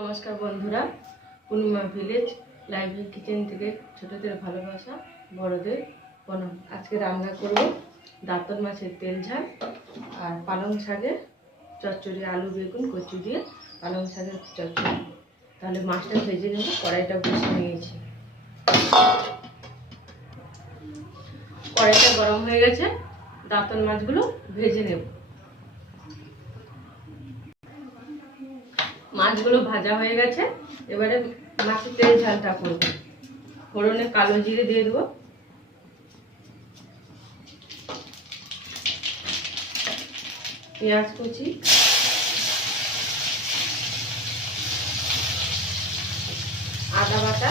নমস্কার বন্ধুরা, পূর্ণিমা village library kitchen থেকে ছোটদের ভালোবাসা, বড়দের প্রণাম। আজকে রান্না করব দাঁতন মাছের তেল ঝাল আর পালং শাকের চচ্চড়ি আলু, বেগুন, কচু দিয়ে পালং শাকের চচ্চড়ি। তাহলে মাছটা ভেজে নেব, কড়াইটা বসে নিয়েছি। কড়াইটা গরম হয়ে গেছে দাঁতন মাছগুলো ভেজে নেব। মাছগুলো ভাজা হয়ে গেছে। এবারে মাছের তেল ঝালটা করব। ফোড়নে কালো জিরে দিয়ে দেবো। পেঁয়াজ কুচি। আদা বাটা।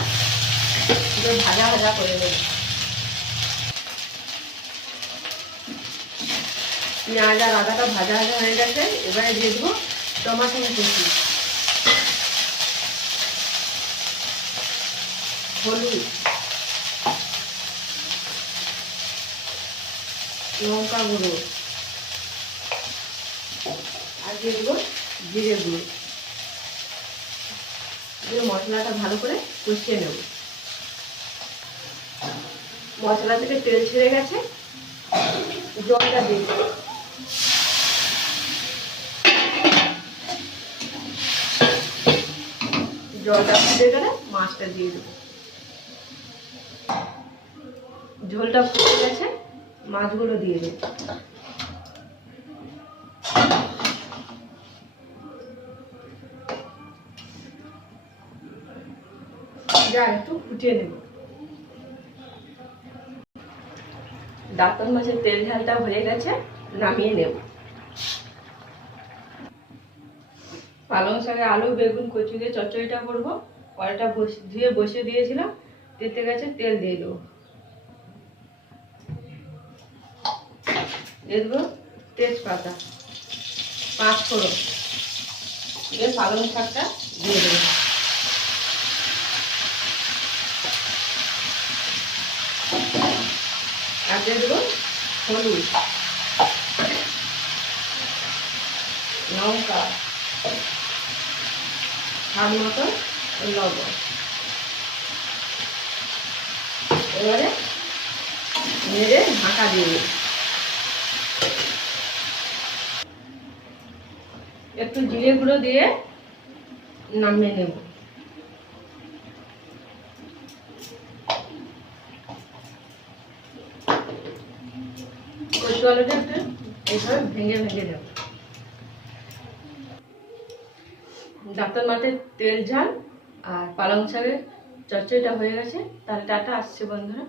ভাজা ভাজা করে দেবো। পেঁয়াজ আর আদাটা ভাজা ভাজা হয়ে গেছে। এবারে দিয়ে দেবো টমাটো কুচি। হলুদ লঙ্কা গুঁড়ো। আর দেবো জিরে গুঁড়ো। দিয়ে মশলাটা ভালো করে কষিয়ে নেব। মশলা থেকে তেল ছেড়ে গেছে। জলটা দিয়ে জলটা ফুটে গেলে মাছটা দিয়ে দেবো। ঝোলটা ফুটে গেছে, মাছগুলো দিয়ে দেবো। যা, একটু ফুটিয়ে নেব দাঁতন মাছের তেল ঝালটা হয়ে গেছে, নামিয়ে নেব। পালং শাকে আলু, বেগুন কচু দিয়ে চচ্চড়িটা করব। কড়াইটা বসে, ধুয়ে বসে দিয়েছিলাম, তেতে গেছে তেল দিয়ে দেবো। দিয়ে দেবো তেজপাতা। পাঁচ ফোড়ন। দিয়ে পালং শাকটা দিয়ে দেবো। আর দিয়ে দেবো হলুদ। লঙ্কা। স্বাদ মতো লবণ। এবারে নেড়ে ঢাকা দিয়ে একটু জিরে গুঁড়ো দিয়ে নামিয়ে নেব। ভেঙে ভেঙে ডাক্তার মাঠের তেল ঝাল আর পালং শাকের চচ্চড়িটা হয়ে গেছে। তাহলে টাটা, আসছে বন্ধুরা।